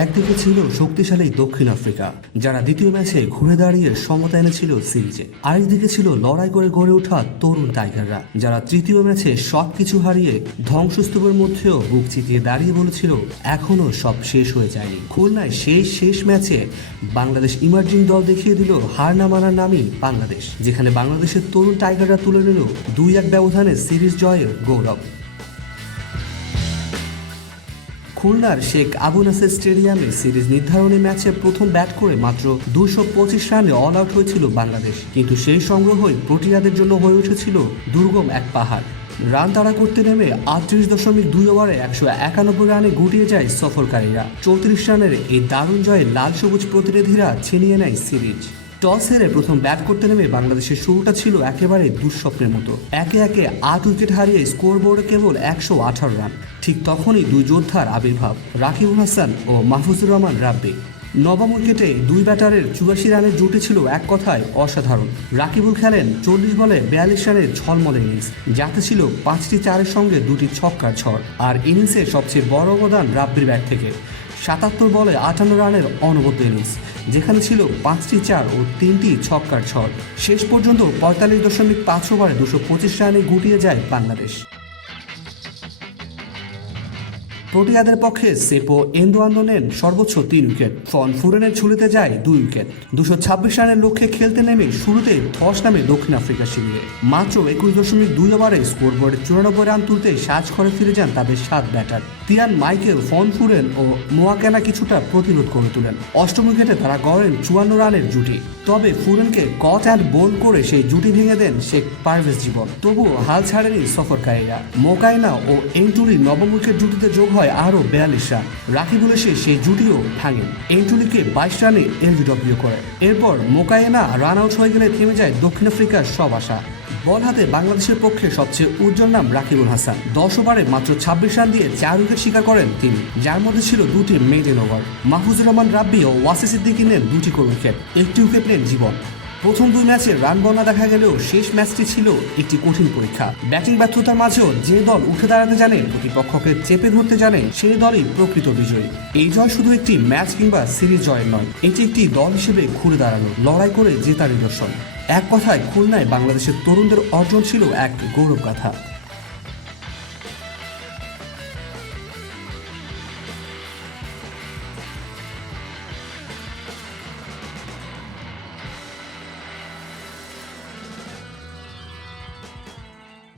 একদিকে ছিল শক্তিশালী দক্ষিণ আফ্রিকা, যারা দ্বিতীয় ম্যাচে ঘুরে দাঁড়িয়ে সমতা এনেছিল সিরিজে। আরেকদিকে ছিল লড়াই করে গড়ে ওঠা তরুণ টাইগাররা, যারা তৃতীয় ম্যাচে সবকিছু হারিয়ে ধ্বংসস্তূপের মধ্যেও বুক চিতিয়ে দাঁড়িয়ে বলেছিল এখনো সব শেষ হয়ে যায়নি। খুলনায় শেষ ম্যাচে বাংলাদেশ ইমার্জিং দল দেখিয়ে দিল হার না মানার নামই বাংলাদেশ, যেখানে বাংলাদেশের তরুণ টাইগাররা তুলে নিল 2-1 ব্যবধানে সিরিজ জয়ের গৌরব। খুলনার শেখ আবু নাসের স্টেডিয়ামে সিরিজ নির্ধারণী ম্যাচে প্রথম ব্যাট করে মাত্র 225 রানে অল আউট হয়েছিল বাংলাদেশ, কিন্তু সেই সংগ্রহই প্রোটিয়াদের জন্য হয়ে উঠেছিল দুর্গম এক পাহাড়। রান তাড়া করতে নেমে 38.2 ওভারে 191 রানে গুটিয়ে যায় সফরকারীরা। 34 রানের এই দারুণ জয়ে লাল সবুজ প্রতিনিধিরা ছিনিয়ে নেয় সিরিজ। টস হেরে প্রথম ব্যাট করতে নেমে বাংলাদেশের শুরুটা ছিল একেবারে দুঃস্বপ্নের মতো। একে 8 উইকেট হারিয়ে স্কোরবোর্ডে কেবল 118 রান। ঠিক তখনই দুই যোদ্ধার আবির্ভাব, রাকিবুল হাসান ও মাহফুজুর রহমান রাব্বি। নবম উইকেটে দুই ব্যাটারের 84 রানের জুটি ছিল এক কথায় অসাধারণ। রাকিবুল খেলেন 40 বলে 42 রানের ঝলমলে ইনিংস, যাতে ছিল 5টি চারের সঙ্গে 2টি ছক্কার ঝড়। আর ইনিংসের সবচেয়ে বড় অবদান রাব্বির ব্যাট থেকে 77 বলে 58 রানের অনবদ্য ইনিংস, যেখানে ছিল 5টি চার ও 3টি ছক্কার ঝড়। শেষ পর্যন্ত 45.5 ওভারে 225 রানে গুটিয়ে যায় বাংলাদেশ। প্রোটিয়াদের পক্ষে সেপো এন্দোয়ান্দো নেন সর্বোচ্চ 3 উইকেট। ফন ফুরেনের ঝুলিতে যায় 2 উইকেট। 226 রানের লক্ষ্যে খেলতে নেমে শুরুতে ধস নামে দক্ষিণ আফ্রিকার শিবিরে। মাত্র 21.2 ওভারে স্কোরবোর্ডে 94 রান তুলতে সাজঘরে ফিরে যান তাদের 7 ব্যাটার। তিয়ান মাইকেল, ফন ফুরেন ও মোয়াকেনা কিছুটা প্রতিরোধ করে তোলেন। অষ্টম উইকেটে তারা গড়েন 54 রানের জুটি। তবে ফুরেনকে কট অ্যান্ড বোল করে সেই জুটি ভেঙে দেন শেখ পারভেজ জীবন। তবুও হাল ছাড়েনি সফরকারীরা। মোকাইনা ও এন্টুলির নবম উইকেট জুটিতে যোগ হয় আরও 42 রান। রাকিবুল এসে সেই জুটিও ভাঙেন, এন্টুলিকে 22 রানে এলবিডব্লিউ করে। এরপর মোকাইনা রান আউট হয়ে গেলে থেমে যায় দক্ষিণ আফ্রিকার সব আশা। বল হাতে বাংলাদেশের পক্ষে সবচেয়ে উজ্জ্বল নাম রাকিবুল হাসান। 10 ওভারে মাত্র 26 রান দিয়ে 4 উইকেট শিকার করেন তিনি, যার মধ্যে ছিল 2টি মেডেন ওভার। মাহফুজুর রহমান রাব্বি ও ওয়াসি সিদ্দিকী নেন 2টি করে উইকেট, 1টি উইকেট নেন জীবন। প্রথম 2 ম্যাচে রান বন্যা দেখা গেলেও শেষ ম্যাচটি ছিল একটি কঠিন পরীক্ষা। ব্যাটিং ব্যর্থতার মাঝেও যে দল উঠে দাঁড়াতে জানে, প্রতিপক্ষকে চেপে ধরতে জানে, সেই দলই প্রকৃত বিজয়ী। এই জয় শুধু একটি ম্যাচ কিংবা সিরিজ জয়ের নয়, এটি একটি দল হিসেবে ঘুরে দাঁড়ানো, লড়াই করে জেতার নিদর্শন। এক কথায় খুলনায় বাংলাদেশের তরুণদের অর্জন ছিল এক গৌরব গাথা।